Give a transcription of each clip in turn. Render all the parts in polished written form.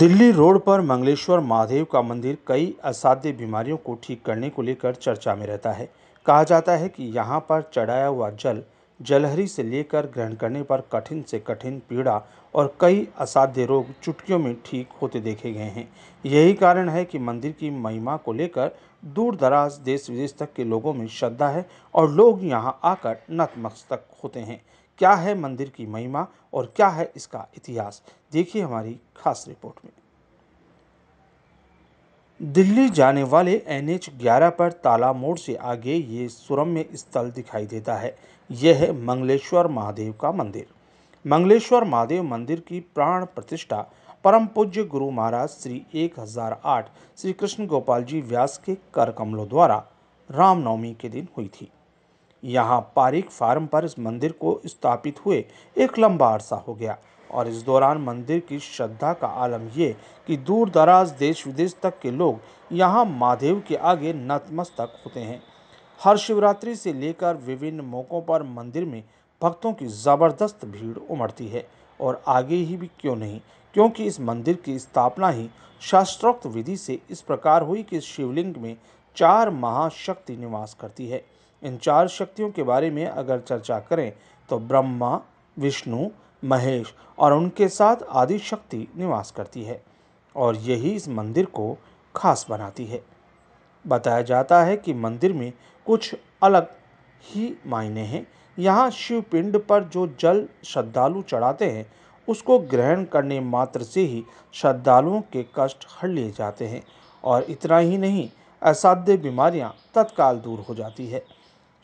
Delhi road पर मंगलेश्वर महादेव का मंदिर कई असाध्य बीमारियों को ठीक करने को लेकर चर्चा में रहता है। कहा जाता है कि यहाँ पर चढ़ाया हुआ जल जलहरी से लेकर ग्रहण करने पर कठिन से कठिन पीड़ा और कई असाध्य रोग चुटकियों में ठीक होते देखे गए हैं। यही कारण है कि मंदिर की महिमा को लेकर दूर दराज देश विदेश तक के लोगों में श्रद्धा है और लोग यहाँ आकर नतमस्तक होते हैं। क्या है मंदिर की महिमा और क्या है इसका इतिहास, देखिए हमारी खास रिपोर्ट में। दिल्ली जाने वाले NH 11 पर ताला मोड़ से आगे ये सुरम्य स्थल दिखाई देता है। यह है मंगलेश्वर महादेव का मंदिर। मंगलेश्वर महादेव मंदिर की प्राण प्रतिष्ठा परम पूज्य गुरु महाराज श्री 1008 श्री कृष्ण गोपाल जी व्यास के कर कमलों द्वारा रामनवमी के दिन हुई थी। यहाँ पारिक फार्म पर इस मंदिर को स्थापित हुए एक लंबा अरसा हो गया और इस दौरान मंदिर की श्रद्धा का आलम ये कि दूर दराज देश विदेश तक के लोग यहाँ महादेव के आगे नतमस्तक होते हैं। हर शिवरात्रि से लेकर विभिन्न मौक़ों पर मंदिर में भक्तों की ज़बरदस्त भीड़ उमड़ती है और आगे ही भी क्यों नहीं, क्योंकि इस मंदिर की स्थापना ही शास्त्रोक्त विधि से इस प्रकार हुई कि शिवलिंग में 4 महाशक्ति निवास करती है। इन 4 शक्तियों के बारे में अगर चर्चा करें तो ब्रह्मा, विष्णु, महेश और उनके साथ आदि शक्ति निवास करती है और यही इस मंदिर को खास बनाती है। बताया जाता है कि मंदिर में कुछ अलग ही मायने हैं। यहाँ शिव पिंड पर जो जल श्रद्धालु चढ़ाते हैं उसको ग्रहण करने मात्र से ही श्रद्धालुओं के कष्ट हर लिए जाते हैं और इतना ही नहीं, असाध्य बीमारियां तत्काल दूर हो जाती है।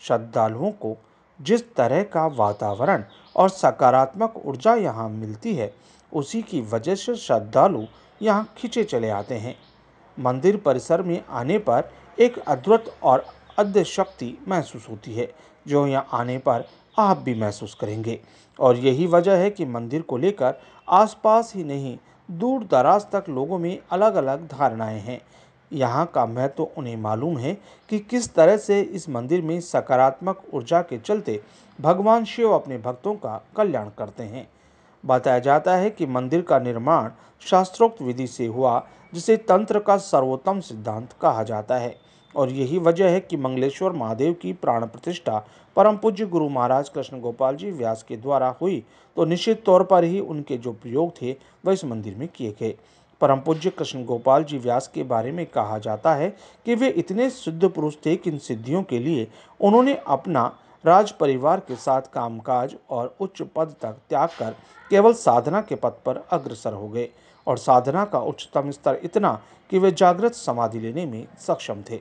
श्रद्धालुओं को जिस तरह का वातावरण और सकारात्मक ऊर्जा यहाँ मिलती है, उसी की वजह से श्रद्धालु यहाँ खिंचे चले आते हैं। मंदिर परिसर में आने पर एक अद्भुत और अद्भुत शक्ति महसूस होती है, जो यहाँ आने पर आप भी महसूस करेंगे और यही वजह है कि मंदिर को लेकर आसपास ही नहीं, दूर दराज तक लोगों में अलग अलग धारणाएं हैं। यहाँ का महत्व उन्हें मालूम है कि किस तरह से इस मंदिर में सकारात्मक ऊर्जा के चलते भगवान शिव अपने भक्तों का कल्याण करते हैं। बताया जाता है कि मंदिर का निर्माण शास्त्रोक्त विधि से हुआ, जिसे तंत्र का सर्वोत्तम सिद्धांत कहा जाता है और यही वजह है कि मंगलेश्वर महादेव की प्राण प्रतिष्ठा परम पूज्य गुरु महाराज कृष्ण गोपाल जी व्यास के द्वारा हुई तो निश्चित तौर पर ही उनके जो प्रयोग थे वह इस मंदिर में किए गए। परम पूज्य कृष्ण गोपाल जी व्यास के बारे में कहा जाता है कि वे इतने सिद्ध पुरुष थे कि इन सिद्धियों के लिए उन्होंने अपना राज परिवार के साथ कामकाज और उच्च पद तक त्याग कर केवल साधना के पथ पर अग्रसर हो गए और साधना का उच्चतम स्तर इतना कि वे जागृत समाधि लेने में सक्षम थे।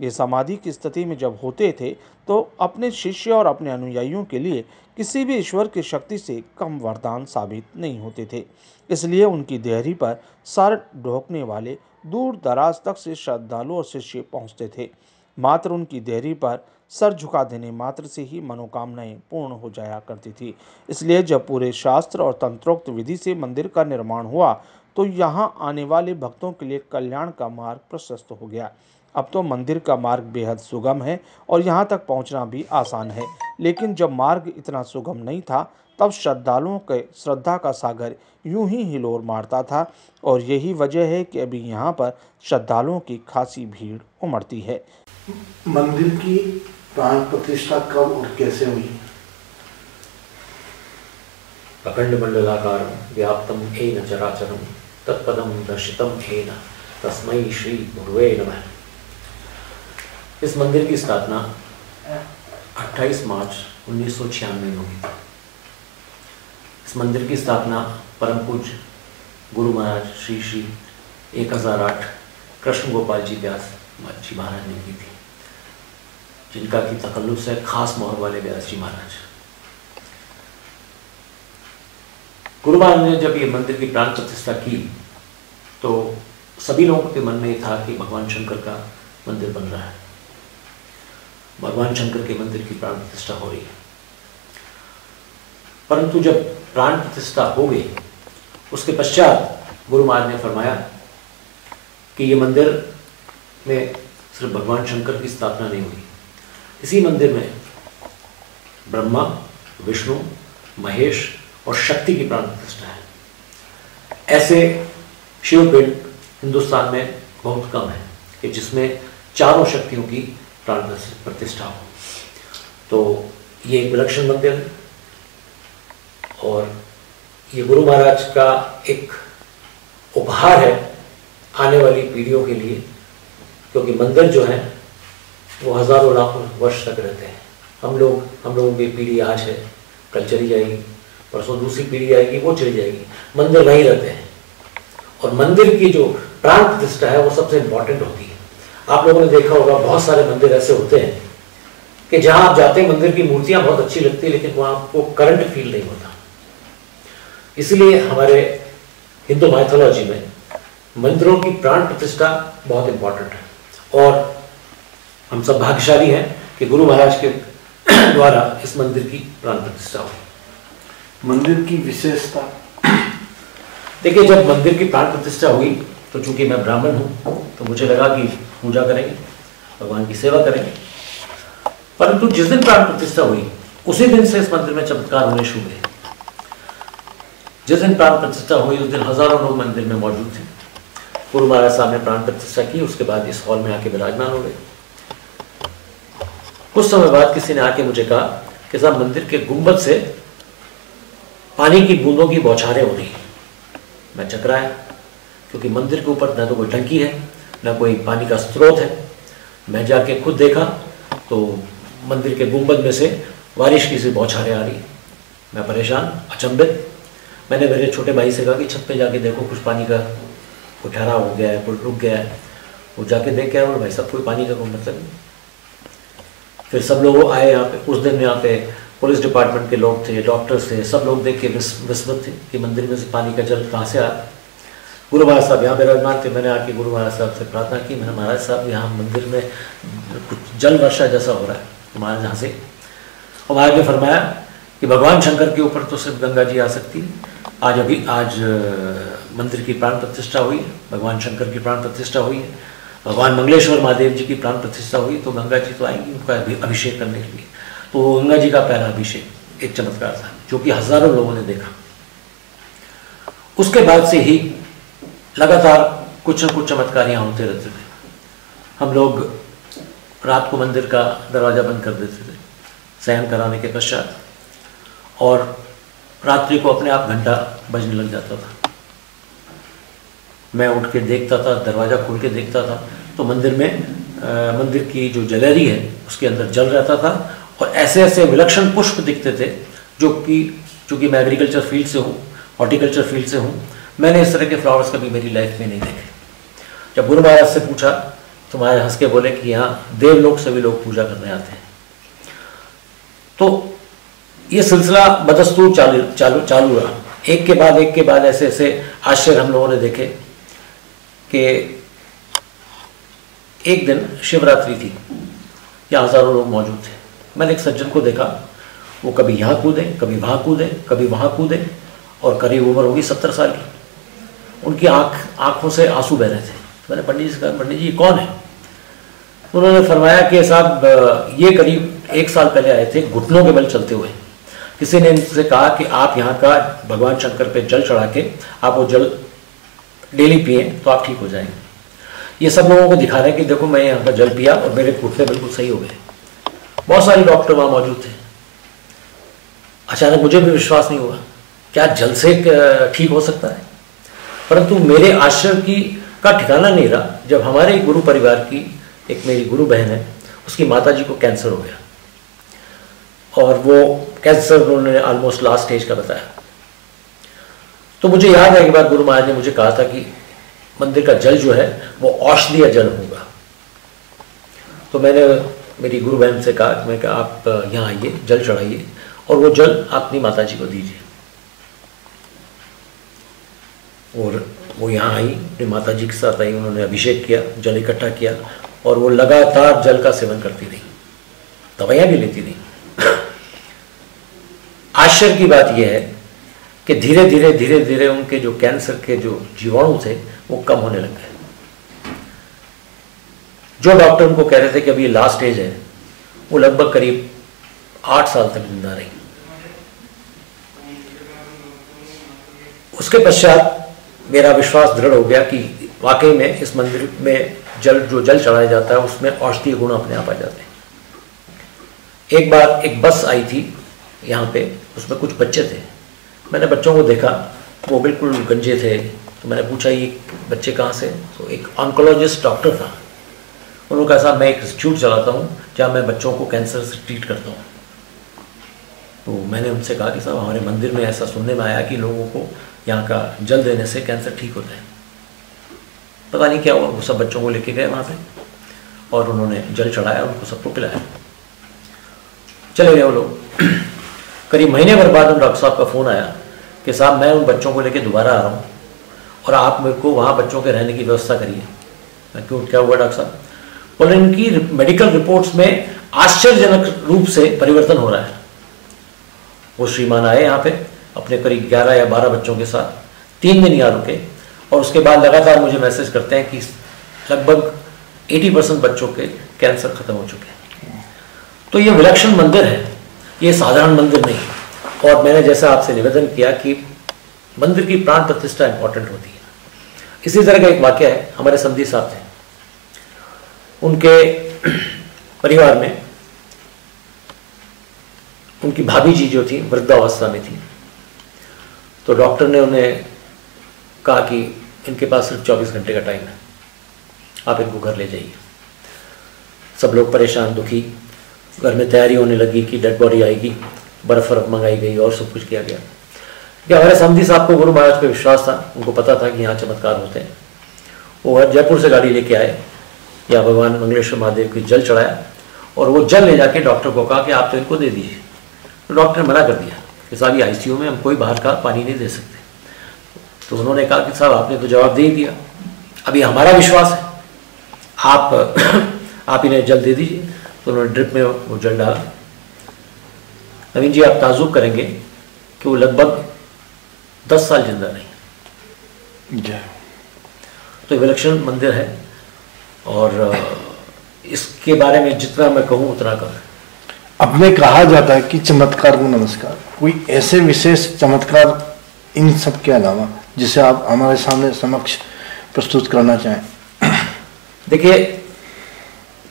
ये समाधि की स्थिति में जब होते थे तो अपने शिष्य और अपने अनुयायियों के लिए किसी भी ईश्वर की शक्ति से कम वरदान साबित नहीं होते थे। इसलिए उनकी देहरी पर सर ढोकने वाले दूर दराज तक से श्रद्धालु और शिष्य पहुंचते थे। मात्र उनकी देहरी पर सर झुका देने मात्र से ही मनोकामनाएं पूर्ण हो जाया करती थी। इसलिए जब पूरे शास्त्र और तंत्रोक्त विधि से मंदिर का निर्माण हुआ तो यहाँ आने वाले भक्तों के लिए कल्याण का मार्ग प्रशस्त हो गया। अब तो मंदिर का मार्ग बेहद सुगम है और यहाँ तक पहुँचना भी आसान है, लेकिन जब मार्ग इतना सुगम नहीं था तब श्रद्धालुओं के श्रद्धा का सागर यूं ही हिलोर मारता था और यही वजह है कि अभी यहाँ पर श्रद्धालुओं की खासी भीड़ उमड़ती है। मंदिर की प्राण प्रतिष्ठा कब और कैसे हुई? अखंड मंडलाकारं व्याप्तं येन चराचरं तत्पदं दर्शितं येन तस्मै श्री गुरुवे नमः। इस मंदिर की स्थापना 28 मार्च 1996 में हुई थी। इस मंदिर की स्थापना परम पूज्य गुरु महाराज श्री श्री 1008 कृष्ण गोपाल जी व्यास जी महाराज ने की थी, जिनका की तकल्लुस है खास मोहर वाले व्यास जी महाराज। गुरु महाराज ने जब ये मंदिर की प्राण प्रतिष्ठा की तो सभी लोगों के मन में ये था कि भगवान शंकर का मंदिर बन रहा है, भगवान शंकर के मंदिर की प्राण प्रतिष्ठा हो रही है। परंतु जब प्राण प्रतिष्ठा हो गई उसके पश्चात गुरु महाराज ने फरमाया कि ये मंदिर में सिर्फ भगवान शंकर की स्थापना नहीं हुई, इसी मंदिर में ब्रह्मा, विष्णु, महेश और शक्ति की प्राण प्रतिष्ठा है। ऐसे शिवपिंड हिंदुस्तान में बहुत कम है कि जिसमें चारों शक्तियों की प्राण प्रतिष्ठा हो। तो ये एक विलक्षण मंदिर है और ये गुरु महाराज का एक उपहार है आने वाली पीढ़ियों के लिए, क्योंकि मंदिर जो है वो हजारों लाखों वर्ष तक रहते हैं। हम लोगों की पीढ़ी आज है, कल चली जाएगी, परसों दूसरी पीढ़ी आएगी, वो चली जाएगी, मंदिर वहीं रहते हैं। और मंदिर की जो प्राण प्रतिष्ठा है वो सबसे इंपॉर्टेंट होती है। आप लोगों ने देखा होगा बहुत सारे मंदिर ऐसे होते हैं कि जहां आप जाते हैं मंदिर की मूर्तियां बहुत अच्छी लगती है, लेकिन वहां आपको करंट फील नहीं होता। इसलिए हमारे हिंदू माइथोलॉजी में मंदिरों की प्राण प्रतिष्ठा बहुत इंपॉर्टेंट है और हम सब भाग्यशाली हैं कि गुरु महाराज के द्वारा इस मंदिर की प्राण प्रतिष्ठा हुई। मंदिर की विशेषता, देखिए, जब मंदिर की प्राण प्रतिष्ठा हुई तो चूंकि मैं ब्राह्मण हूं तो मुझे लगा कि पूजा करेंगे, भगवान की सेवा करेंगे। परंतु जिस दिन प्राण प्रतिष्ठा हुई उसी दिन से इस मंदिर में चमत्कार होने शुरू हुए। जिस दिन प्राण प्रतिष्ठा हुई उस दिन हजारों लोग मंदिर में मौजूद थे। गुरु महाराज साहब ने प्राण प्रतिष्ठा की, उसके बाद इस हॉल में आके विराजमान हो गए। कुछ समय बाद किसी ने आके मुझे कहा कि साहब मंदिर के गुंबद से पानी की बूंदों की बौछारें हो रही। मैं चकराया, क्योंकि मंदिर के ऊपर न तो कोई टंकी है न कोई पानी का स्रोत है। मैं जाके खुद देखा तो मंदिर के गुंबद में से बारिश की सी बौछारें आ रही। मैं परेशान, अचंभित। मैंने मेरे छोटे भाई से कहा कि छत पे जाके देखो, कुछ पानी का कोई ठहराव हो गया है, कोई रुक गया है। वो जाके देख के आया, बोले भाई साहब कोई पानी का कोई मतलब नहीं। फिर सब लोग आए यहाँ पे। उस दिन यहाँ पे पुलिस डिपार्टमेंट के लोग थे, डॉक्टर्स थे, सब लोग देख के विस्मित थे कि मंदिर में से पानी का जल कहाँ से आ। गुरु महाराज साहब यहाँ विराजमान थे। मैंने आके गुरु महाराज साहब से प्रार्थना की, मैंने महाराज साहब यहाँ मंदिर में कुछ जल वर्षा जैसा हो रहा है, महाराज यहाँ से। और महाराज ने फरमाया कि भगवान शंकर के ऊपर तो सिर्फ गंगा जी आ सकती है। आज मंदिर की प्राण प्रतिष्ठा हुई, भगवान शंकर की प्राण प्रतिष्ठा हुई है, भगवान मंगलेश्वर महादेव जी की प्राण प्रतिष्ठा हुई, तो गंगा जी तो आएंगी उनका अभिषेक करने के लिए। तो गंगा जी का पहला अभिषेक एक चमत्कार था जो कि हजारों लोगों ने देखा। उसके बाद से ही लगातार कुछ न कुछ चमत्कार यहाँ होते रहते थे। हम लोग रात को मंदिर का दरवाज़ा बंद कर देते थे शयन कराने के पश्चात, और रात्रि को अपने आप घंटा बजने लग जाता था। मैं उठ के देखता था, दरवाज़ा खोल के देखता था तो मंदिर में मंदिर की जो जलेरी है उसके अंदर जल रहता था और ऐसे ऐसे विलक्षण पुष्प दिखते थे जो कि मैं एग्रीकल्चर फील्ड से हूँ, हॉर्टिकल्चर फील्ड से हूँ। मैंने इस तरह के फ्लावर्स कभी मेरी लाइफ में नहीं देखे। जब गुरु महाराज से पूछा तो महाराज हंस के बोले कि यहाँ देवलोक सभी लोग पूजा करने आते हैं। तो ये सिलसिला बदस्तूर चालू रहा। एक के बाद ऐसे ऐसे आश्चर्य हम लोगों ने देखे कि एक दिन शिवरात्रि थी, यहाँ हजारों लोग मौजूद थे। मैंने एक सज्जन को देखा, वो कभी यहाँ कूदे, कभी वहाँ कूदे, कभी वहाँ कूदे, और करीब उम्र होगी 70 साल की। उनकी आंखों से आंसू बह रहे थे। मैंने पंडित जी से कहा, पंडित जी कौन है? उन्होंने फरमाया कि साहब ये करीब 1 साल पहले आए थे घुटनों के बल चलते हुए। किसी ने इनसे कहा कि आप यहाँ का भगवान शंकर पे जल चढ़ा के आप वो जल डेली पिए तो आप ठीक हो जाएंगे। ये सब लोगों को दिखा रहे हैं कि देखो मैं यहाँ का जल पिया और मेरे घुटने बिल्कुल सही हो गए। बहुत सारे डॉक्टर वहाँ मौजूद थे। अचानक मुझे भी विश्वास नहीं हुआ, क्या जल से ठीक हो सकता है? परंतु मेरे आश्चर्य का ठिकाना नहीं रहा जब हमारे गुरु परिवार की एक मेरी गुरु बहन है, उसकी माता जी को कैंसर हो गया और वो कैंसर उन्होंने ऑलमोस्ट लास्ट स्टेज का बताया। तो मुझे याद है एक बार गुरु महाराज ने मुझे कहा था कि मंदिर का जल जो है वो औषधीय जल होगा। तो मैंने मेरी गुरु बहन से कहा कि आप यहाँ आइए, जल चढ़ाइए और वो जल अपनी माता जी को दीजिए। और वो यहाँ आई, अपनी माता जी के साथ आई, उन्होंने अभिषेक किया, जल इकट्ठा किया और वो लगातार जल का सेवन करती रही, दवाइयाँ भी लेती रही। आश्चर्य की बात यह है कि धीरे धीरे उनके जो कैंसर के जो जीवाणु थे वो कम होने लग गए। जो डॉक्टर उनको कह रहे थे कि अभी ये लास्ट स्टेज है, वो लगभग करीब 8 साल तक जिंदा रही। उसके पश्चात मेरा विश्वास दृढ़ हो गया कि वाकई में इस मंदिर में जो जल चढ़ाया जाता है उसमें औषधीय गुण अपने आप आ जाते हैं। एक बार एक बस आई थी यहाँ पे, उसमें कुछ बच्चे थे। मैंने बच्चों को देखा, वो बिल्कुल गंजे थे। तो मैंने पूछा ये बच्चे कहाँ से? तो एक ऑन्कोलॉजिस्ट डॉक्टर था। उन्होंने कहा साहब मैं एक इंस्टीट्यूट चलाता हूँ जहाँ मैं बच्चों को कैंसर से ट्रीट करता हूँ। तो मैंने उनसे कहा कि साहब हमारे मंदिर में ऐसा सुनने में आया कि लोगों को यहाँ का जल देने से कैंसर ठीक होता है। पता नहीं क्या हुआ, वो सब बच्चों को लेके गए वहाँ पे और उन्होंने जल चढ़ाया, उनको सबको पिलाया, चले गए वो लोग। करीब महीने भर बाद उन डॉक्टर साहब का फ़ोन आया कि साहब मैं उन बच्चों को लेके दोबारा आ रहा हूँ और आप मेरे को वहाँ बच्चों के रहने की व्यवस्था करिए। मैं क्यों, क्या हुआ डॉक्टर साहब? बोले इनकी मेडिकल रिपोर्ट्स में आश्चर्यजनक रूप से परिवर्तन हो रहा है। वो श्रीमान आए यहाँ पे अपने करीब 11 या 12 बच्चों के साथ, 3 दिन यहाँ रुके और उसके बाद लगातार मुझे मैसेज करते हैं कि लगभग 80% बच्चों के कैंसर खत्म हो चुके हैं। तो ये विलक्षण मंदिर है, ये साधारण मंदिर नहीं। और मैंने जैसा आपसे निवेदन किया कि मंदिर की प्राण प्रतिष्ठा इंपॉर्टेंट होती है। इसी तरह का एक वाक्य है, हमारे समधी साहब थे, उनके परिवार में उनकी भाभी जी जो थी वृद्धावस्था में थी। तो डॉक्टर ने उन्हें कहा कि इनके पास सिर्फ 24 घंटे का टाइम है, आप इनको घर ले जाइए। सब लोग परेशान दुखी, घर में तैयारी होने लगी कि डेड बॉडी आएगी, बर्फ़ मंगाई गई और सब कुछ किया गया। कि हमारे समधी साहब को गुरु महाराज पे विश्वास था, उनको पता था कि यहाँ चमत्कार होते हैं। वो जयपुर से गाड़ी लेके आए, या भगवान मंगलेश्वर महादेव की जल चढ़ाया और वो जल ले जाके डॉक्टर को कहा कि आप तो इनको दे दीजिए। तो डॉक्टर ने मना कर दिया कि साहब ये आईसीयू में हम कोई बाहर का पानी नहीं दे सकते। तो उन्होंने कहा कि साहब आपने तो जवाब दे ही दिया, अभी हमारा विश्वास है, आप इन्हें जल दे दीजिए। तो उन्होंने ड्रिप में वो जल डाला। नवीन जी आप ताजुब करेंगे कि वो लगभग 10 साल जिंदा नहीं। तो विलक्षण मंदिर है और इसके बारे में जितना मैं कहूँ उतना कम है। अब में कहा जाता है कि चमत्कार को नमस्कार, कोई ऐसे विशेष चमत्कार इन सब के अलावा जिसे आप हमारे सामने समक्ष प्रस्तुत करना चाहें? देखिए,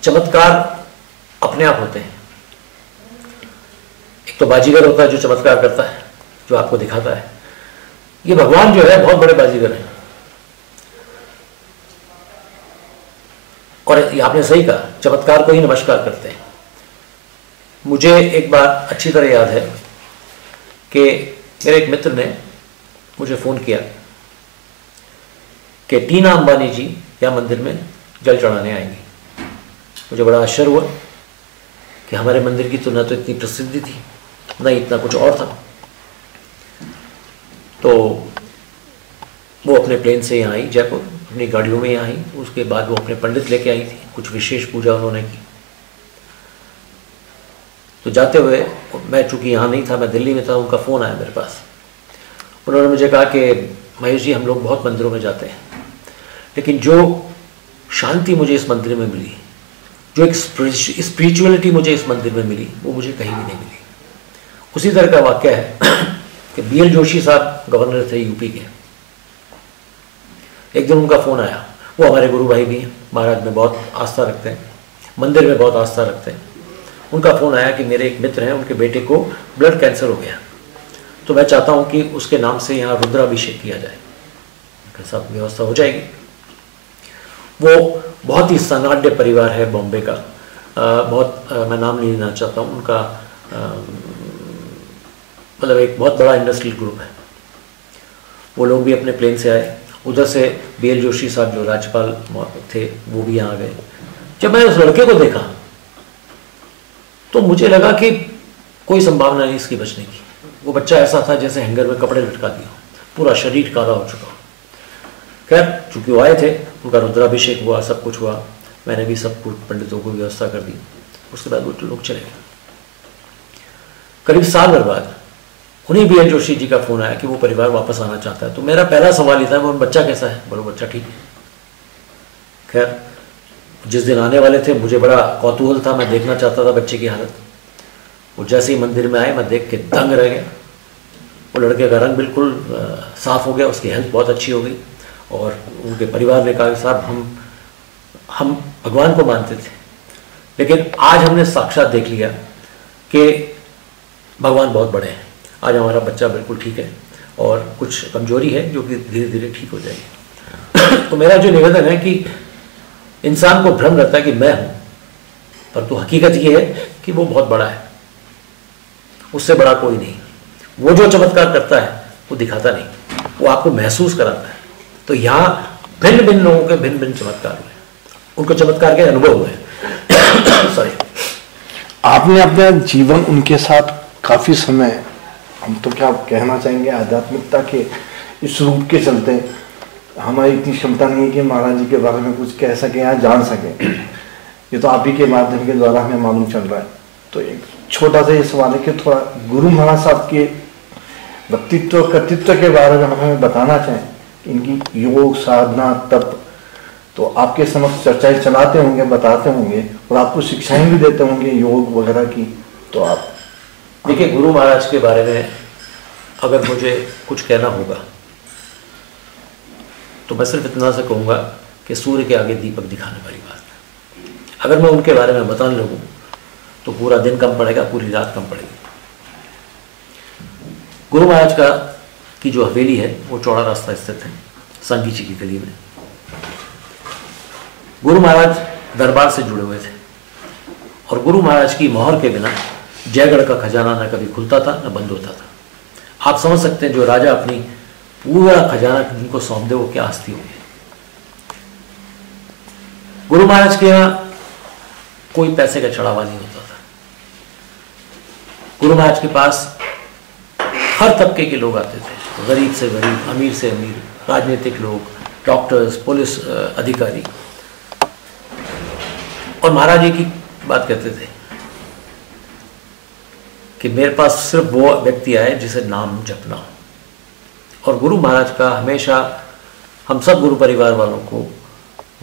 चमत्कार अपने आप होते हैं। एक तो बाजीगर होता है जो चमत्कार करता है, जो आपको दिखाता है। ये भगवान जो है बहुत बड़े बाजीगर हैं। और आपने सही कहा, चमत्कार को ही नमस्कार करते हैं। मुझे एक बात अच्छी तरह याद है कि मेरे एक मित्र ने मुझे फ़ोन किया कि टीना अंबानी जी यहाँ मंदिर में जल चढ़ाने आएंगी। मुझे बड़ा आश्चर्य हुआ कि हमारे मंदिर की तो न तो इतनी प्रसिद्धि थी, न इतना कुछ और था। तो वो अपने प्लेन से यहाँ आई जयपुर, अपनी गाड़ियों में यहाँ आई। उसके बाद वो अपने पंडित लेके आई थी, कुछ विशेष पूजा उन्होंने की। तो जाते हुए मैं चूँकि यहाँ नहीं था, मैं दिल्ली में था, उनका फ़ोन आया मेरे पास। उन्होंने मुझे कहा कि महेश जी हम लोग बहुत मंदिरों में जाते हैं, लेकिन जो शांति मुझे इस मंदिर में मिली, जो एक स्पिरिचुअलिटी मुझे इस मंदिर में मिली, वो मुझे कहीं भी नहीं मिली। उसी तरह का वाक्य है कि BL जोशी साहब गवर्नर थे यूपी के। एक दिन उनका फ़ोन आया, वो हमारे गुरु भाई भी हैं, महाराज में बहुत आस्था रखते हैं, मंदिर में बहुत आस्था रखते हैं। उनका फ़ोन आया कि मेरे एक मित्र हैं, उनके बेटे को ब्लड कैंसर हो गया, तो मैं चाहता हूँ कि उसके नाम से यहाँ रुद्राभिषेक किया जाए। सब व्यवस्था हो जाएगी। वो बहुत ही सनाढ़ परिवार है बॉम्बे का, मैं नाम नहीं लेना चाहता हूँ उनका, मतलब एक बहुत बड़ा इंडस्ट्रियल ग्रुप है। वो लोग भी अपने प्लेन से आए। उधर से BL जोशी साहब जो राज्यपाल थे वो भी यहाँ आ गए। जब मैंने उस लड़के को देखा तो मुझे लगा कि कोई संभावना नहीं इसकी बचने की। वो बच्चा ऐसा था जैसे हैंगर में कपड़े लटका दिया, पूरा शरीर काला हो चुका। खैर चूँकि वो आए थे, उनका रुद्राभिषेक हुआ, सब कुछ हुआ, मैंने भी सब कुछ पंडितों को व्यवस्था कर दी। उसके बाद वो लोग चले गए। करीब साल भर बाद उन्हीं BL जोशी जी का फ़ोन आया कि वो परिवार वापस आना चाहता है। तो मेरा पहला सवाल ये था, वो बच्चा कैसा है? बोलो बच्चा ठीक है। खैर जिस दिन आने वाले थे मुझे बड़ा कौतूहल था, मैं देखना चाहता था बच्चे की हालत। वो जैसे ही मंदिर में आए मैं देख के दंग रह गया। वो लड़के का रंग बिल्कुल साफ़ हो गया, उसकी हेल्थ बहुत अच्छी हो गई। और उनके परिवार ने कहा कि साहब हम भगवान को मानते थे, लेकिन आज हमने साक्षात देख लिया कि भगवान बहुत बड़े हैं। आज हमारा बच्चा बिल्कुल ठीक है और कुछ कमजोरी है जो कि धीरे धीरे ठीक हो जाएगी। तो मेरा जो निवेदन है कि इंसान को भ्रम रहता है कि मैं हूँ, परंतु हकीकत ये है कि वो बहुत बड़ा है, उससे बड़ा कोई नहीं। वो जो चमत्कार करता है वो दिखाता नहीं, वो आपको महसूस कराता है। तो यहाँ भिन्न भिन्न लोगों के भिन्न भिन्न चमत्कार हुए, उनको चमत्कार के अनुभव हुए। सॉरी, आपने अपना जीवन उनके साथ काफी समय, हम तो क्या कहना चाहेंगे, आध्यात्मिकता के इस रूप के चलते हमारी इतनी क्षमता नहीं है कि महाराज जी के बारे में कुछ कह सके या जान सके। ये तो आप ही के माध्यम के द्वारा हमें मालूम चल रहा है। तो एक छोटा सा ये सवाल है कि थोड़ा गुरु महाराज साहब के व्यक्तित्व कर्तृत्व के बारे में हमें बताना चाहें, इनकी योग साधना तप तो आपके समक्ष चर्चाएं चलाते होंगे, बताते होंगे और आपको शिक्षाएं भी देते होंगे योग वगैरह की। तो आप देखिए, गुरु महाराज के बारे में अगर मुझे कुछ कहना होगा तो मैं सिर्फ इतना से कहूँगा कि सूर्य के आगे दीपक दिखाने वाली बात है। अगर मैं उनके बारे में बताने लगूँ तो पूरा दिन कम पड़ेगा, पूरी रात कम पड़ेगी। गुरु महाराज का की जो हवेली है वो चौड़ा रास्ता स्थित है, संगीची की गली में। गुरु महाराज दरबार से जुड़े हुए थे और गुरु महाराज की मोहर के बिना जयगढ़ का खजाना न कभी खुलता था न बंद होता था। आप समझ सकते हैं जो राजा अपनी पूरा खजाना जिनको सौंप दे वो क्या हस्ती होगी। गुरु महाराज के यहाँ कोई पैसे का चढ़ावा नहीं होता था। गुरु महाराज के पास हर तबके के लोग आते थे, गरीब से गरीब, अमीर से अमीर, राजनीतिक लोग, डॉक्टर्स, पुलिस अधिकारी। और महाराज जी की बात कहते थे कि मेरे पास सिर्फ वो व्यक्ति आए जिसे नाम जपना हो। और गुरु महाराज का हमेशा हम सब गुरु परिवार वालों को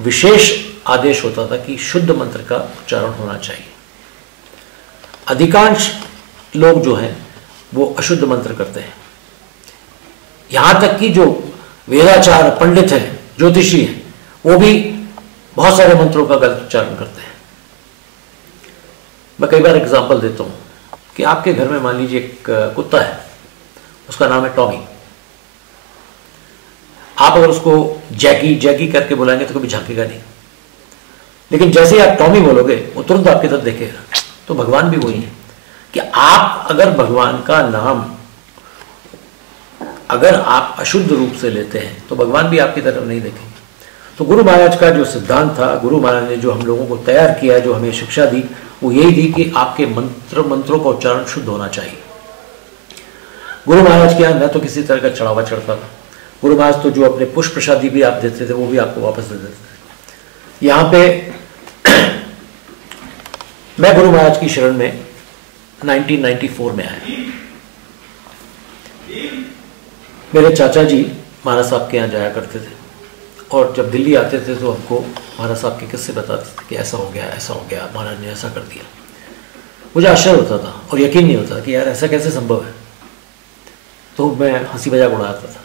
विशेष आदेश होता था कि शुद्ध मंत्र का उच्चारण होना चाहिए। अधिकांश लोग जो हैं वो अशुद्ध मंत्र करते हैं, यहां तक कि जो वेदाचार पंडित हैं, ज्योतिषी हैं, वो भी बहुत सारे मंत्रों का गलत उच्चारण करते हैं। मैं कई बार एग्जाम्पल देता हूं कि आपके घर में मान लीजिए एक कुत्ता है, उसका नाम है टॉमी। आप अगर उसको जैकी जैकी करके बुलाएंगे तो कभी झांकेगा नहीं, लेकिन जैसे ही आप टॉमी बोलोगे वो तुरंत आपकी तरफ देखेगा। तो भगवान भी वही है कि आप अगर भगवान का नाम अगर आप अशुद्ध रूप से लेते हैं तो भगवान भी आपकी तरफ नहीं देखेंगे। तो गुरु महाराज का जो सिद्धांत था, गुरु महाराज ने जो हम लोगों को तैयार किया, जो हमें शिक्षा दी, वो यही दी कि आपके मंत्रों का उच्चारण शुद्ध होना चाहिए। गुरु महाराज के यहाँ न तो किसी तरह का चढ़ावा चढ़ता था। गुरु महाराज तो जो अपने पुष्प प्रसादी भी आप देते थे वो भी आपको वापस दे देते थे। यहाँ पे मैं गुरु महाराज की शरण में 1994 में आया। मेरे चाचा जी महाराज साहब के यहाँ जाया करते थे और जब दिल्ली आते थे तो हमको महाराज साहब के किस्से बताते थे कि ऐसा हो गया, महाराज ने ऐसा कर दिया। मुझे आश्चर्य होता था और यकीन नहीं होता कि यार ऐसा कैसे संभव है। तो मैं हंसी मजाक उड़ाता था।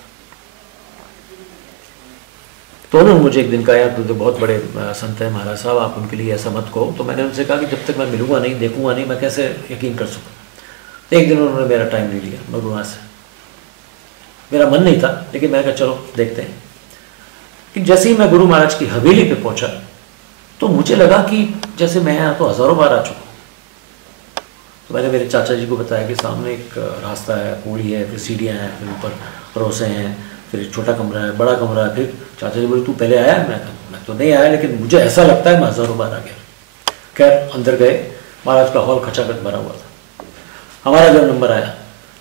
तो उन्होंने मुझे एक दिन कहा, यार तो बहुत बड़े संत हैं महाराज साहब, आप उनके लिए ऐसा मत कहो। तो मैंने उनसे कहा कि जब तक मैं मिलूंगा नहीं, देखूंगा नहीं, मैं कैसे यकीन कर सकूँ। तो एक दिन उन्होंने मेरा टाइम ले लिया भगवान से। मेरा मन नहीं था, लेकिन मैंने कहा चलो देखते हैं। कि जैसे ही मैं गुरु महाराज की हवेली पे पहुंचा तो मुझे लगा कि जैसे मैं यहाँ तो हजारों बार आ चुका। तो मैंने मेरे चाचा जी को बताया कि सामने एक रास्ता है, पौड़ी है, फिर सीढ़ियाँ हैं, फिर ऊपर रोसे हैं, फिर एक छोटा कमरा है, बड़ा कमरा है। फिर चाचा जी बोले तू पहले आया? मैं तो नहीं आया, लेकिन मुझे ऐसा लगता है मैं हजारों बार आ गया। खैर अंदर गए, महाराज का हॉल खचाखच भरा हुआ था। हमारा जब नंबर आया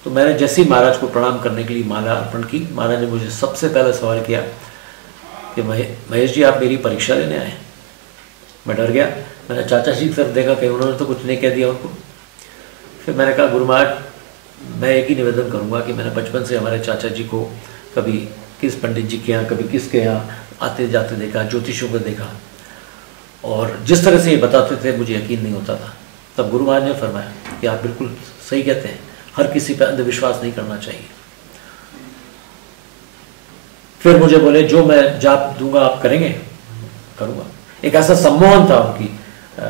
तो मैंने जैसे ही महाराज को प्रणाम करने के लिए माला अर्पण की, महाराज ने मुझे सबसे पहले सवाल किया कि महेश जी आप मेरी परीक्षा लेने आए? मैं डर गया। मैंने चाचा जी की तरफ देखा, कहीं उन्होंने तो कुछ नहीं कह दिया उनको। फिर मैंने कहा गुरु महाराज मैं एक ही निवेदन करूंगा कि मैंने बचपन से हमारे चाचा जी को कभी किस पंडित जी के यहाँ, कभी किसके यहाँ आते जाते देखा, ज्योतिषों को देखा, और जिस तरह से ये बताते थे मुझे यकीन नहीं होता था। तब गुरु महाराज ने फरमाया कि आप बिल्कुल सही कहते हैं, हर किसी पर अंधविश्वास नहीं करना चाहिए। फिर मुझे बोले जो मैं जाप दूंगा आप करेंगे? करूंगा। एक ऐसा सम्मोहन था उनकी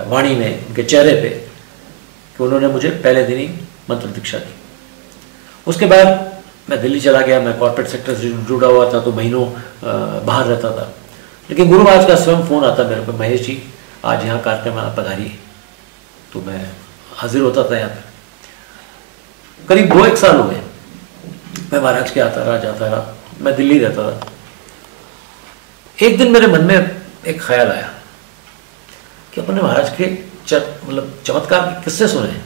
वाणी में, उनके चेहरे पे, कि उन्होंने मुझे पहले दिन ही मंत्र दीक्षा दी। उसके बाद मैं दिल्ली चला गया। मैं कॉर्पोरेट सेक्टर से जुड़ा हुआ था तो महीनों बाहर रहता था। लेकिन गुरु महाराज का स्वयं फोन आता मेरे को, महेश जी आज यहाँ कार्यक्रम आप पधारिए। तो मैं हाजिर होता था यहाँ पे। करीब 2-1 साल हुए मैं महाराज के आता रहा, जाता रहा। मैं दिल्ली रहता था। एक दिन मेरे मन में एक ख्याल आया कि अपने महाराज के मतलब चमत्कार के किस्से सुने हैं,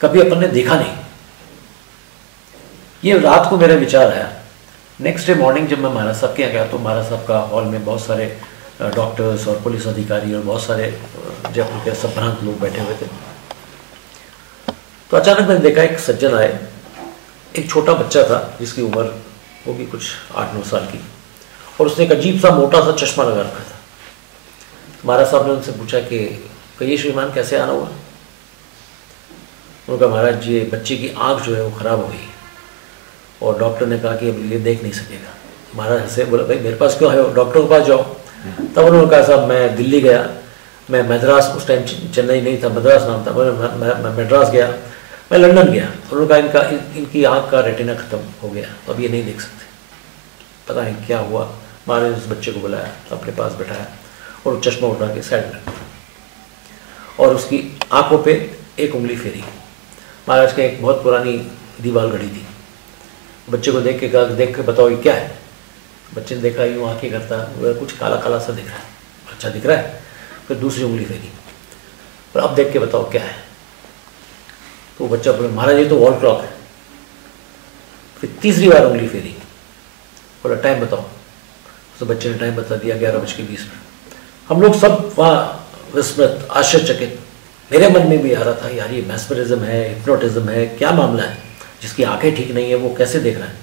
कभी अपन ने देखा नहीं। ये रात को मेरा विचार आया। नेक्स्ट डे मॉर्निंग जब मैं महाराज साहब के यहाँ गया तो महाराज साहब का हॉल में बहुत सारे डॉक्टर्स और पुलिस अधिकारी और बहुत सारे जयपुर के संभ्रांत लोग बैठे हुए थे। तो अचानक मैंने देखा एक सज्जन आए। एक छोटा बच्चा था जिसकी उम्र होगी कुछ 8-9 साल की, और उसने एक अजीब सा मोटा सा चश्मा लगा रखा था। महाराज साहब ने उनसे पूछा कि कहिए श्रीमान कैसे आना हुआ? उन्होंने कहा महाराज ये बच्चे की आँख जो है वो खराब हो गई और डॉक्टर ने कहा कि अब ये देख नहीं सकेगा। महाराज हंसे, बोला भाई मेरे पास क्यों आए हो, डॉक्टर के पास जाओ। तब उन्होंने कहा साहब मैं दिल्ली गया, मैं मद्रास, उस टाइम चेन्नई नहीं था, मद्रास नाम था, मैं मद्रास गया, मैं लंदन गया। उन्होंने कहा इनकी आँख का रेटिना खत्म हो गया, तो अब ये नहीं देख सकते। पता नहीं क्या हुआ। महाराज ने उस बच्चे को बुलाया, अपने पास बैठाया और चश्मा उठा के साइड में और उसकी आंखों पे एक उंगली फेरी। महाराज के एक बहुत पुरानी दीवार घड़ी थी। बच्चे को देख के कहा, देख के बताओ ये क्या है? बच्चे ने देखा, यूँ आँखें करता, कुछ काला काला सा दिख रहा है। अच्छा दिख रहा है। फिर दूसरी उंगली फेरी, पर अब देख के बताओ क्या है? तो बच्चा बोले महाराज ये तो वॉल क्लॉक है। फिर तीसरी बार उंगली फेरी, बोला टाइम बताओ। तो बच्चे ने टाइम बता दिया 11:20। हम लोग सब वहाँ विस्मृत, आश्चर्यचकित। मेरे मन में भी आ रहा था यार ये मैस्मरिज्म है, हिप्नोटिज्म है, क्या मामला है? जिसकी आंखें ठीक नहीं है वो कैसे देख रहा है?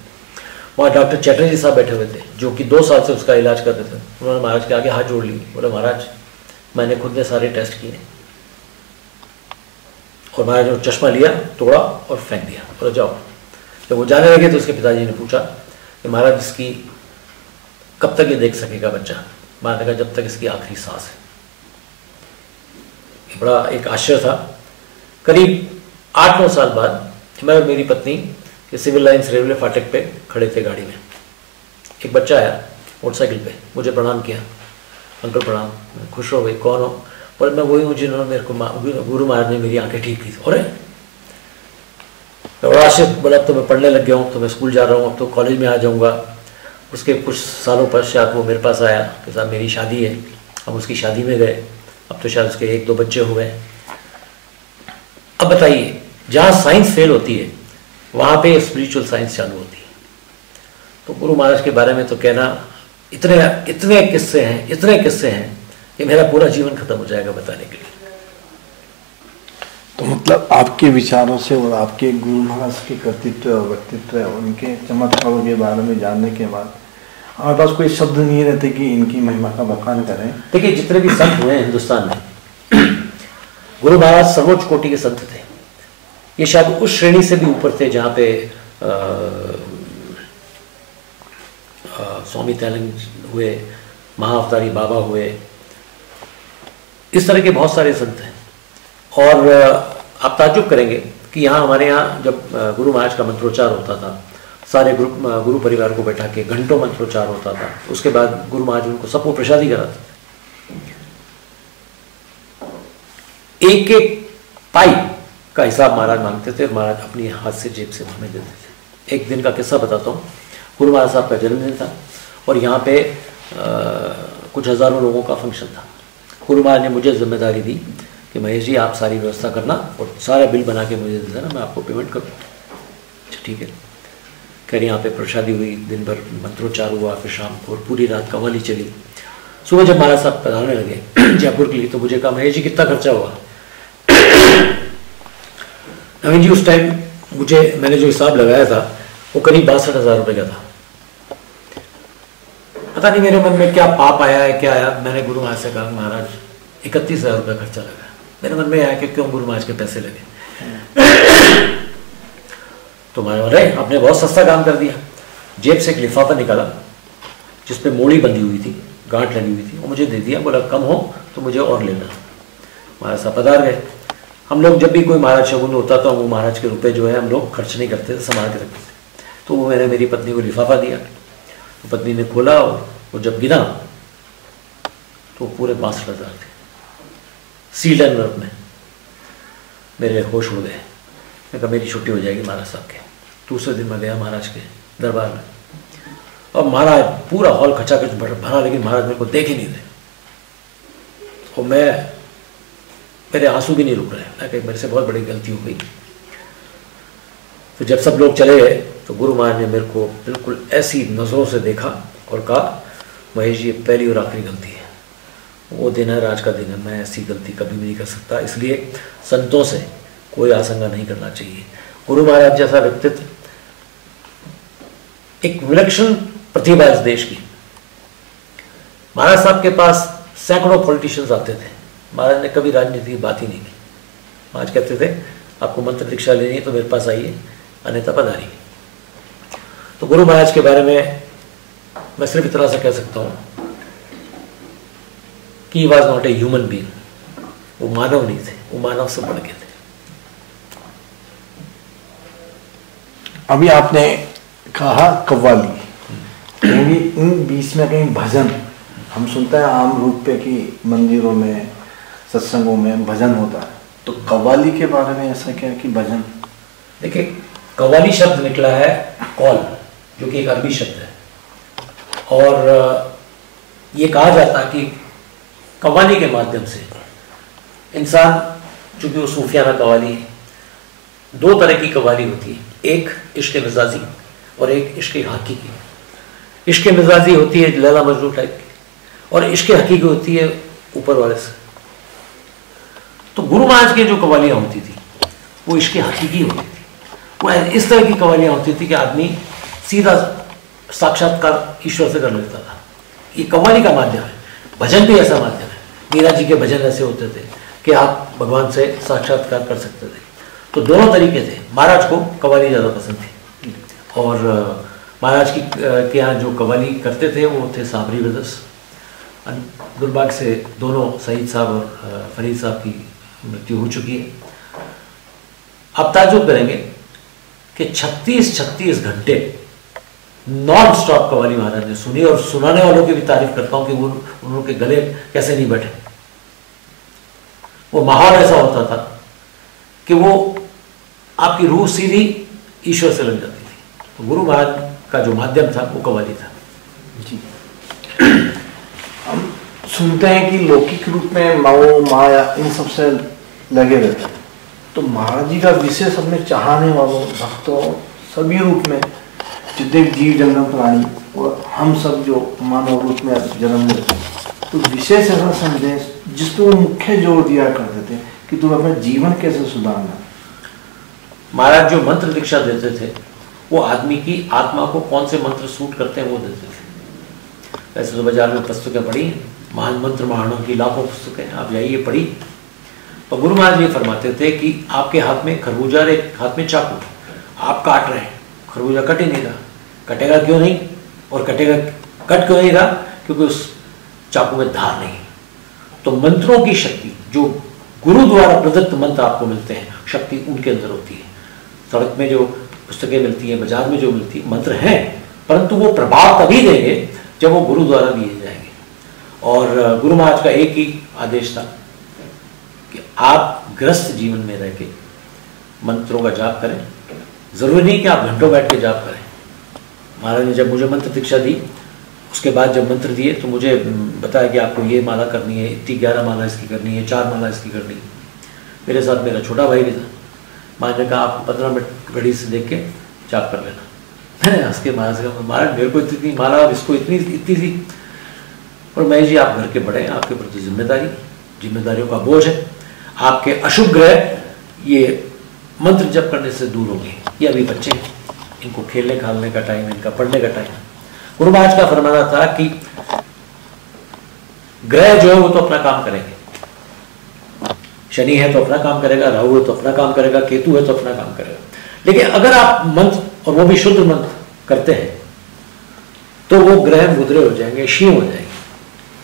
वहाँ डॉक्टर चटर्जी साहब बैठे हुए थे जो कि 2 साल से उसका इलाज करते थे। उन्होंने महाराज के आगे हाथ जोड़ लिए, बोले महाराज मैंने खुद ने सारे टेस्ट किए। और महाराज ने चश्मा लिया, तोड़ा और फेंक दिया, बोले जाओ। जब वो जाने लगे तो उसके पिताजी ने पूछा कि महाराज इसकी कब तक ये देख सकेगा बच्चा? महाराज ने कहा जब तक इसकी आखिरी सांस है। बड़ा एक आश्चर्य था। करीब 8-9 साल बाद मैं और मेरी पत्नी ये सिविल लाइन्स रेलवे फाटक पे खड़े थे गाड़ी में। एक बच्चा आया मोटरसाइकिल पे, मुझे प्रणाम किया, अंकल प्रणाम। मैं खुश हो गई, कौन हो? बोले मैं वही हूँ जिन्होंने मेरे को गुरु महाराज ने मेरी आंखें ठीक की थी। अरे बड़ा आश्चर्य। बोला अब तो मैं पढ़ने लग गया हूँ, तो मैं स्कूल जा रहा हूँ, अब तो कॉलेज में आ जाऊँगा। उसके कुछ सालों पश्चात वो मेरे पास आया कि साहब मेरी शादी है। हम उसकी शादी में गए। अब तो शायद उसके 1-2 बच्चे हो गए। अब बताइए जहाँ साइंस फेल होती है वहाँ पे स्पिरिचुअल साइंस चालू होती है। तो गुरु महाराज के बारे में तो कहना इतने किस्से हैं कि मेरा पूरा जीवन खत्म हो जाएगा बताने के लिए। तो मतलब आपके विचारों से और आपके गुरु महाराज के कर्तृत्व व्यक्तित्व उनके चमत्कारों के बारे में जानने के बाद हमारे पास कोई शब्द नहीं रहते कि इनकी महिमा का बखान करें। देखिए जितने भी संत हुए हैं हिंदुस्तान में, गुरु महाराज सर्वोच्च कोटि के संत थे। ये शायद उस श्रेणी से भी ऊपर थे जहाँ पे स्वामी दयानंद हुए, महाअवतारी बाबा हुए, इस तरह के बहुत सारे संत हैं। और आप ताज्जुब करेंगे कि यहाँ हमारे यहाँ जब गुरु महाराज का मंत्रोच्चार होता था, सारे गुरु परिवार को बैठा के घंटों मंत्रोच्चार होता था। उसके बाद गुरु महाराज उनको सबको प्रसादी कराते थे। एक पाई का हिसाब महाराज मांगते थे। महाराज अपनी हाथ से जेब से हमें देते थे। एक दिन का किस्सा बताता हूँ। गुरु महाराज साहब का जन्मदिन था और यहाँ पे कुछ हज़ारों लोगों का फंक्शन था। गुरु महाराज ने मुझे जिम्मेदारी दी कि महेश जी आप सारी व्यवस्था करना और सारा बिल बना के मुझे दे देना, मैं आपको पेमेंट करूँ। अच्छा ठीक है। खैर यहाँ पे प्रसादी हुई, दिन भर मंत्रोच्चार हुआ, फिर शाम को पूरी रात कव्वाली चली। सुबह जब महाराज साहब पधारने लगे जयपुर के लिए तो मुझे कहा महेश जी कितना खर्चा हुआ? नवीन जी उस टाइम मैंने जो हिसाब लगाया था वो करीब 62,000 रुपये का था। पता नहीं मेरे मन में क्या पाप आया है, क्या आया। मैंने गुरु महाराज से कहा महाराज 31,000 रुपये खर्चा लगा। मेरे मन में आया कि क्यों गुरु महाराज के पैसे लगे। तो मैंने अरे आपने बहुत सस्ता काम कर दिया। जेब से एक लिफाफा निकाला जिसपे मोड़ी बंधी हुई थी, गांठ लगी हुई थी, वो मुझे दे दिया। बोला कम हो तो मुझे और लेना। महाराज साहब पधार गए। हम लोग जब भी कोई महाराज शगुन होता तो वो महाराज के रुपए जो है हम लोग खर्च नहीं करते थे, संभाल के रखते थे। तो वो मैंने मेरी पत्नी को लिफाफा दिया, तो पत्नी ने खोला और वो जब गिना तो पूरे 62,000 थे, सील्ड एनवलप में। मेरे होश उड़ गए। मैं कहा मेरी छुट्टी हो जाएगी महाराज साहब के। दूसरे दिन मैं गया महाराज के दरबार में, और महाराज पूरा हॉल खचाखच भरा, लेकिन महाराज मेरे को देख ही नहीं रहे। और मेरे आंसू भी नहीं रुक रहे। मैं कहा मेरे से बहुत बड़ी गलती हो गई। तो जब सब लोग चले गए तो गुरु महाराज ने मेरे को बिल्कुल ऐसी नज़रों से देखा और कहा महेश जी ये पहली और आखिरी गलती है। वो दिन है, राज का दिन है, मैं ऐसी गलती कभी भी नहीं कर सकता। इसलिए संतों से कोई आशंका नहीं करना चाहिए। गुरु महाराज जैसा व्यक्तित्व, एक विलक्षण प्रतिभा इस देश की। महाराज साहब के पास सैकड़ों पॉलिटिशियंस आते थे, महाराज ने कभी राजनीति की बात ही नहीं की। महाराज कहते थे आपको मंत्र दीक्षा लेनी है तो मेरे पास आइए, अन्यथा पधारिए। तो गुरु महाराज के बारे में मैं सिर्फ इतना सा कह सकता हूँ कि he was not a human being. वो मानव नहीं थे, वो मानव से बढ़ के थे। अभी आपने कहा कव्वाली, कहीं इन बीच में कहीं भजन हम सुनते हैं आम रूप पे कि मंदिरों में सत्संगों में भजन होता है, तो कव्वाली के बारे में ऐसा क्या है कि भजन? देखिए कव्वाली शब्द निकला है कौल, जो कि एक अरबी शब्द है, और ये कहा जाता है कि कव्वाली के माध्यम से इंसान, चूंकि वो सूफियाना कव्वाली है, दो तरह की कव्वाली होती है, एक इश्क मिजाजी और एक इश्क हकीकी। इश्क मिजाजी होती है लैला मजनू टाइप की, और इश्क हकीकी होती है ऊपर वाले से। तो गुरु महाराज की जो कव्वालियाँ होती थी वो इश्क हकीकी होती थी। वो इस तरह की कव्वालियाँ होती थी कि आदमी सीधा साक्षात्कार ईश्वर से कर लेता था। ये कव्वाली का माध्यम है। भजन भी ऐसा माध्यम है। मीरा जी के भजन ऐसे होते थे कि आप भगवान से साक्षात्कार कर सकते थे। तो दोनों तरीके थे। महाराज को कव्वाली ज़्यादा पसंद थी, और महाराज की के यहाँ जो कव्वाली करते थे वो थे साबरी ब्रदर्स। दुर्भाग्य से दोनों सईद साहब और फरीद साहब की मृत्यु हो चुकी है। आप ताज्जुब करेंगे कि 36 घंटे नॉन स्टॉप कव्वाली महाराज ने सुनी, और सुनाने वालों की भी तारीफ करता हूँ कि वो उनके गले कैसे नहीं बैठे। वो माहौल ऐसा होता था कि वो आपकी रूह सीधी ईश्वर से लग जाती थी। तो गुरु महाराज का जो माध्यम था वो कव्वाली था। जी, हम सुनते हैं कि लौकिक रूप में माओ माया इन सबसे लगे रहते हैं, तो महाराज जी का विशेष अपने चाहने वालों भक्तों सभी रूप में, जितने जीव जंगम प्राणी और हम सब जो मानव रूप में जन्म लेते हैं, तो विशेष ऐसा संदेश जिस पर वो मुख्य जोर दिया करते थे कि तुम अपना जीवन कैसे सुधारना। महाराज जो मंत्र दीक्षा देते थे वो आदमी की आत्मा को कौन से मंत्र सूट करते हैं वो देते थे। वैसे तो बाजार में पुस्तकें पढ़ी, महान मंत्र महानों की लाखों पुस्तकें, आप जाइए पढ़ी। तो गुरु महाराज ये फरमाते थे कि आपके हाथ में खरबूजा, एक हाथ में चाकू, आप काट रहे हैं, खरबूजा कट ही नहीं रहा। कटेगा क्यों नहीं, और कटेगा कट क्यों नहीं रहा? क्योंकि उस चाकू में धार नहीं। तो मंत्रों की शक्ति, जो गुरु द्वारा प्रदत्त मंत्र आपको मिलते हैं, शक्ति उनके अंदर होती है। सड़क में जो पुस्तकें मिलती हैं, बाजार में जो मिलती है, मंत्र हैं, परंतु वो प्रभाव तभी देंगे जब वो गुरु द्वारा दिए जाएंगे। और गुरु महाराज का एक ही आदेश था कि आप गृहस्थ जीवन में रह के मंत्रों का जाप करें। जरूरी नहीं कि आप घंटों बैठ के जाप करें। महाराज ने जब मुझे मंत्र दीक्षा दी, उसके बाद जब मंत्र दिए तो मुझे बताया कि आपको ये माला करनी है, इतनी 11 माला इसकी करनी है, 4 माला इसकी करनी है। मेरे साथ मेरा छोटा भाई भी था। महाराज ने कहा आप 15 मिनट घड़ी से देख के जाप कर लेना। मैंने हंस के महाराज से कहा महाराज मेरे को इतनी माला और इसको इतनी सी। और महेश जी आप घर के बड़े हैं, आपके प्रति जिम्मेदारियों का बोझ है। आपके अशुभ ग्रह ये मंत्र जप करने से दूर होंगे। ये अभी बच्चे हैं, इनको खेलने खालने का टाइम है, इनका पढ़ने का टाइम है। गुरु महाराज का फरमाना था कि ग्रह जो है वो तो अपना काम करेंगे। शनि है तो अपना काम करेगा, राहु है तो अपना काम करेगा, केतु है तो अपना काम करेगा। लेकिन अगर आप मंत्र, और वो भी शुद्ध मंत्र करते हैं, तो वो ग्रह मुद्रे हो जाएंगे, क्षीण हो जाएंगे।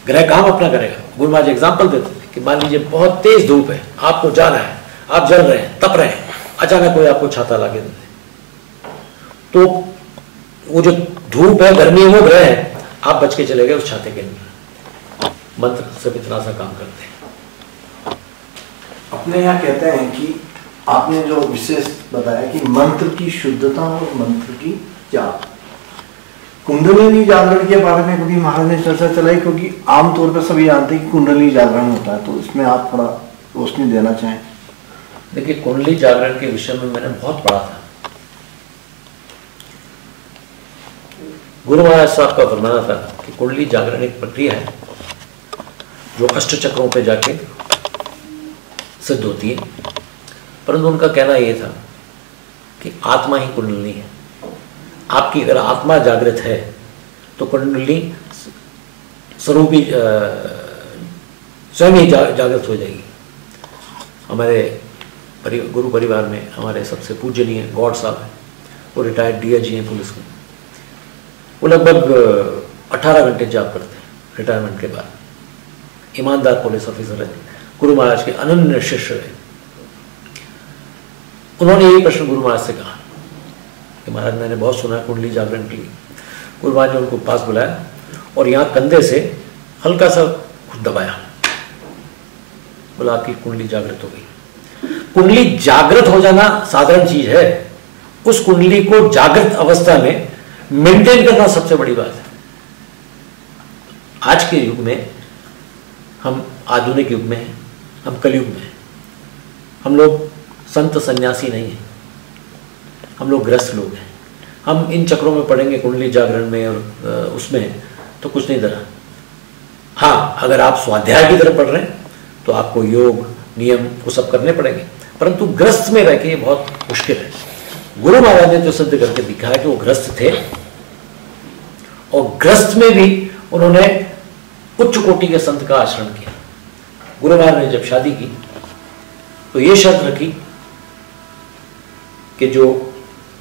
ग्रह काम अपना करेगा। गुरु महाराज एग्जाम्पल देते थे कि मान लीजिए बहुत तेज धूप है, आपको जाना है, आप जल रहे हैं, तप रहे हैं, अचानक कोई आपको छाता ला के दे दे, तो वो जो धूप है, गर्मी है, वो ग्रह है, आप बच के चले गए उस छाते के अंदर। मंत्र सब इतना सा काम करते हैं। अपने यहाँ कहते हैं कि आपने जो विशेष बताया कि मंत्र की शुद्धता और मंत्र की जाप, कुंडलिनी जागरण के बारे में कभी महाराज ने चर्चा चलाई? क्योंकि आमतौर पर सभी जानते हैं कि कुंडलिनी जागरण होता है, तो इसमें आप थोड़ा रोशनी देना चाहें। देखिए, कुंडली जागरण के विषय में मैंने बहुत पढ़ा था। गुरु महाराज साहब का फरमाना था कि कुंडली जागरण एक प्रक्रिया है जो अष्ट चक्रों पे जाके सिद्ध होती है, परंतु उनका कहना यह था कि आत्मा ही कुंडली है। आपकी अगर आत्मा जागृत है तो कुंडली स्वरूप ही स्वयं ही जागृत हो जाएगी। हमारे गुरु परिवार में हमारे सबसे पूजनीय गौड़ साहब हैं, वो रिटायर्ड डीआईजी हैं पुलिस में। वो लगभग 18 घंटे जाप करते हैं रिटायरमेंट के बाद। ईमानदार पुलिस ऑफिसर है, गुरु महाराज के अनन्य शिष्य है। उन्होंने यही प्रश्न गुरु महाराज से कहा कि महाराज मैंने बहुत सुना कुंडली जागरण के लिए। गुरु महाराज ने उनको पास बुलाया और यहाँ कंधे से हल्का सा कुछ दबाया, बोला आपकी कुंडली जागृत हो गई। कुंडली जागृत हो जाना साधारण चीज है, उस कुंडली को जागृत अवस्था में मेंटेन करना सबसे बड़ी बात है। आज के युग में हम आधुनिक युग में हैं, हम कलयुग में हैं। हम लोग संत सन्यासी नहीं हैं, हम लोग ग्रस्त लोग हैं। हम इन चक्रों में पढ़ेंगे कुंडली जागरण में और उसमें तो कुछ नहीं धरा। हाँ, अगर आप स्वाध्याय की तरफ पढ़ रहे हैं तो आपको योग नियम वो सब करने पड़ेंगे, परंतु ग्रस्त में रह के ये बहुत मुश्किल है। गुरु महाराज ने तो सिद्ध करके दिखाया कि वो ग्रस्त थे और ग्रस्त में भी उन्होंने उच्च कोटि के संत का आचरण किया। गुरु महाराज ने जब शादी की तो ये शर्त रखी कि जो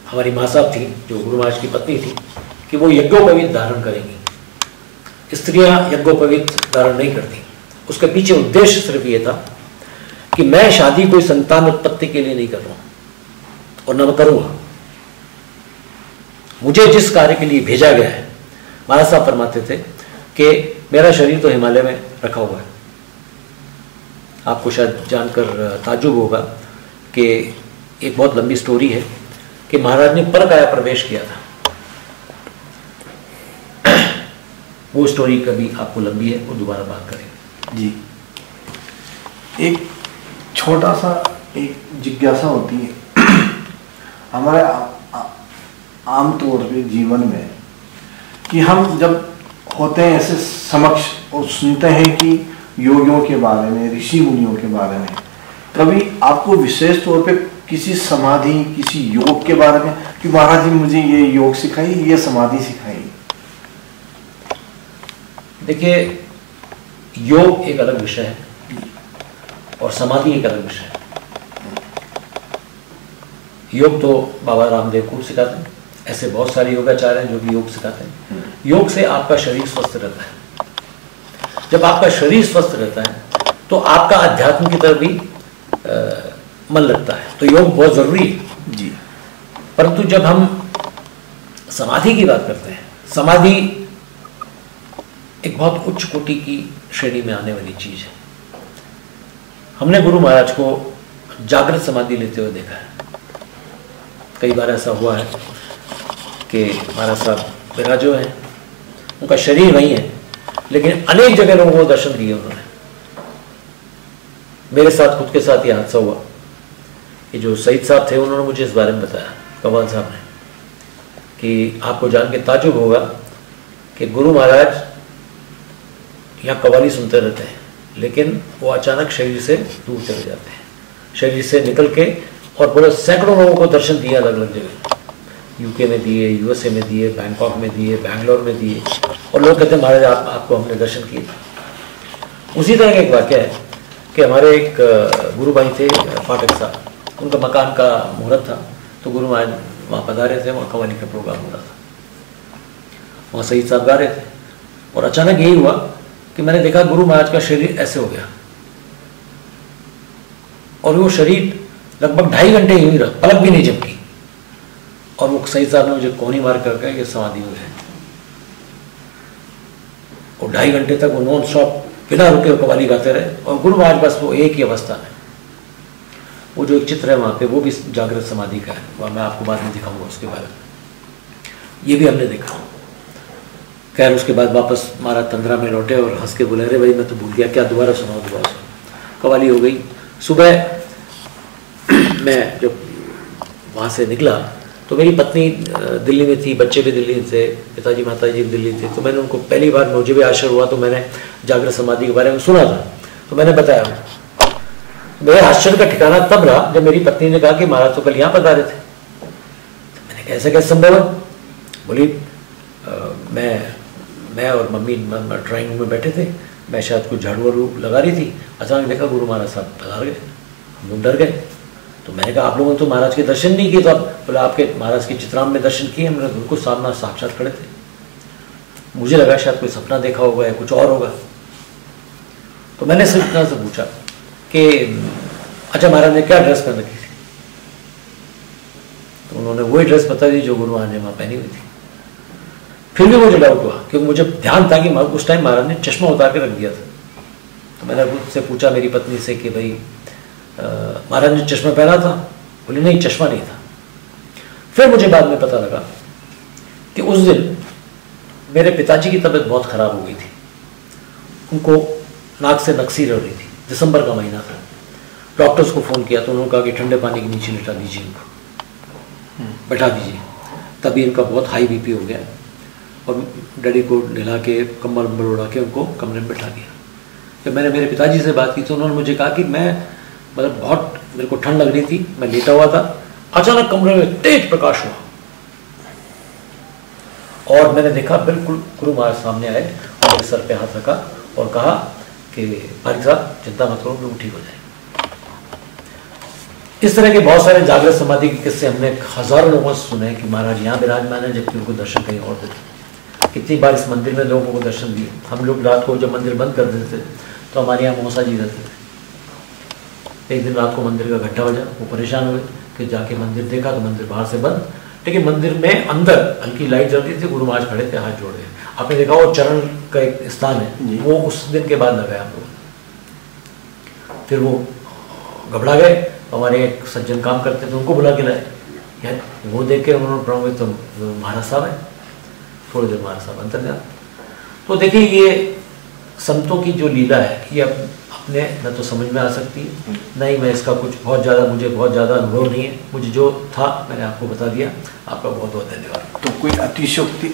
हमारी माँ साहब थी, जो गुरु महाराज की पत्नी थी, कि वो यज्ञोपवीत धारण करेंगी। स्त्रियां यज्ञोपवीत धारण नहीं करती। उसके पीछे उद्देश्य सिर्फ ये था कि मैं शादी कोई संतान उत्पत्ति के लिए नहीं कर रहा हूं और न मैं करूंगा। मुझे जिस कार्य के लिए भेजा गया है, महाराज साहब फरमाते थे कि मेरा शरीर तो हिमालय में रखा हुआ है। आपको शायद जानकर ताज्जुब होगा कि एक बहुत लंबी स्टोरी है कि महाराज ने परकाया प्रवेश किया था। वो स्टोरी कभी आपको लंबी है, वो दोबारा बात करेंगे। जी, एक छोटा सा एक जिज्ञासा होती है हमारे आमतौर पे जीवन में कि हम जब होते हैं ऐसे समक्ष और सुनते हैं कि योगियों के बारे में, ऋषि मुनियों के बारे में, कभी आपको विशेष तौर पे किसी समाधि, किसी योग के बारे में कि महाराज जी मुझे ये योग सिखाई, ये समाधि सिखाई? देखिए, योग एक अलग विषय है और समाधि एक अलग विषय है। योग तो बाबा रामदेव खूब सिखाते हैं, ऐसे बहुत सारे योगाचार्य हैं जो कि योग सिखाते हैं। योग से आपका शरीर स्वस्थ रहता है। जब आपका शरीर स्वस्थ रहता है तो आपका अध्यात्म की तरफ भी मन लगता है, तो योग बहुत जरूरी है जी। परंतु जब हम समाधि की बात करते हैं, समाधि एक बहुत उच्च कोटि की श्रेणी में आने वाली चीज है। हमने गुरु महाराज को जागृत समाधि लेते हुए देखा है। कई बार ऐसा हुआ है कि महाराज साहब विराजो हैं, उनका शरीर वही है, लेकिन अनेक जगह लोगों को दर्शन दिए उन्होंने। मेरे साथ खुद के साथ ये हादसा हुआ कि जो सईद साहब थे उन्होंने मुझे इस बारे में बताया, कव्वाल साहब ने, कि आपको जान के ताजुब होगा कि गुरु महाराज यहाँ कव्वाली सुनते रहते हैं, लेकिन वो अचानक शरीर से दूर चले जाते हैं, शरीर से निकल के, और पूरे सैकड़ों लोगों को दर्शन दिया अलग अलग जगह। यूके में दिए, यूएसए में दिए, बैंकॉक में दिए, बैंगलोर में दिए, और लोग कहते हैं महाराज आपको हमने दर्शन किए। उसी तरह का एक वाक्य है कि हमारे एक गुरु भाई थे फाटक साहब, उनका मकान का मुहूर्त था, तो गुरु महाराज वहाँ पधारे थे, वहाँ कव्वाली का प्रोग्राम हो रहा था। वहाँ शहीद साहब गा रहे थे, और अचानक यही हुआ कि मैंने देखा गुरु महाराज का शरीर ऐसे हो गया, और वो शरीर लगभग 2.5 घंटे यूं ही रहा, पलक भी नहीं झपकी, और वो शहीद साहब ने मुझे कोनी मार कर कहा कि समाधि हो जाए। और 2.5 घंटे तक वो नॉन स्टॉप बिना रुके कव्वाली गाते रहे, और गुरु महाराज बस वो एक ही अवस्था में। वो जो एक चित्र है वहाँ पे, वो भी जागृत समाधि का है, वह मैं आपको बाद में दिखाऊंगा उसके बारे में। ये भी हमने देखा। खैर उसके बाद वापस महाराज तंद्रा में लौटे और हंस के बोले, अरे भाई मैं तो भूल गया, क्या दोबारा सुनाओ, दोबारा सुनाओ। कव्वाली हो गई। सुबह मैं जब वहाँ से निकला तो मेरी पत्नी दिल्ली में थी, बच्चे भी दिल्ली थे, पिताजी माताजी भी दिल्ली थे। तो मैंने उनको पहली बार मुझे भी आश्चर्य हुआ, तो मैंने जागृत समाधि के बारे में सुना था, तो मैंने बताया। मेरे आश्चर्य का ठिकाना तब रहा जब मेरी पत्नी ने कहा कि महाराज तो कल यहाँ पधारे थे। मैंने कहा ऐसा कैसे संभव है? बोली मैं और मम्मी ड्राइंग रूम में बैठे थे, मैं शायद कुछ झाड़ू वाड़ू लगा रही थी, अचानक देखा गुरु महाराज साहब पधार गए, हम लोग डर गए। तो मैंने कहा आप लोगों ने तो महाराज के दर्शन नहीं किए, तो आप बोला आपके महाराज के चित्राम में दर्शन किए, हमने बिल्कुल सामना साक्षात खड़े थे। मुझे लगा शायद कोई सपना देखा होगा या कुछ और होगा। तो मैंने सिर्फ इतना से पूछा कि अच्छा महाराज ने क्या ड्रेस पहन रखी थी? तो उन्होंने वही ड्रेस बता दी जो गुरु महाराज ने वहाँ पहनी हुई थी। फिर भी मुझे डाउट हुआ, क्योंकि मुझे ध्यान था कि उस टाइम महाराज ने चश्मा उतार के रख दिया था। तो मैंने उससे पूछा मेरी पत्नी से कि भाई महाराज ने चश्मा पहना था? बोले नहीं, चश्मा नहीं था। फिर मुझे बाद में पता लगा कि उस दिन मेरे पिताजी की तबीयत बहुत खराब हो गई थी, उनको नाक से नक्सीर हो रही थी, दिसंबर का महीना था। डॉक्टर्स को फ़ोन किया तो उन्होंने कहा कि ठंडे पानी के नीचे लिटा दीजिए, इनको बैठा दीजिए। तभी इनका बहुत हाई बीपी हो गया, और डैडी को नहला के कम्बल वम्बल उड़ा के उनको कमरे में बैठा दिया। जब मैंने मेरे पिताजी से बात की तो उन्होंने मुझे कहा कि मैं मतलब बहुत मेरे को ठंड लग रही थी, मैं लेटा हुआ था, अचानक कमरे में तेज प्रकाश हुआ, और मैंने देखा बिल्कुल गुरु महाराज सामने आए और मेरे सर पे हाथ रखा और कहा कि पारिक साहब चिंता मत करो, बिल्कुल ठीक हो जाए। इस तरह के बहुत सारे जागृत समाधि के किस्से हमने हजारों लोगों से सुने कि महाराज यहाँ विराजमान है जबकि उनको दर्शन कहीं और देते। कितनी बार इस मंदिर में लोगों को दर्शन दिए। हम लोग रात को जब मंदिर बंद कर देते थे तो हमारे यहाँ मौसा जी रहते थे। एक दिन रात को मंदिर का घंटा बजा, वो परेशान हुए कि जाके मंदिर देखा तो मंदिर बाहर से बंद, लेकिन मंदिर में अंदर हल्की लाइट जल रही थी, गुरु महाराज खड़े थे हाथ जोड़ के। आपने देखा वो चरण का एक स्थान है, वो उस दिन के बाद लगाया हम लोग। फिर वो घबरा गए, हमारे एक सज्जन काम करते थे उनको बुला के लाए, यार वो देख के उन्होंने प्रणव तो महाराज साहब है। थोड़ी देर महाराज साहब अंतर जाते। तो देखिए ये संतों की जो लीला है ये अपने न तो समझ में आ सकती है, नहीं मैं इसका कुछ मुझे बहुत ज़्यादा अनुभव नहीं है। मुझे जो था मैंने आपको बता दिया। आपका बहुत बहुत धन्यवाद। तो कोई अतिशयोक्ति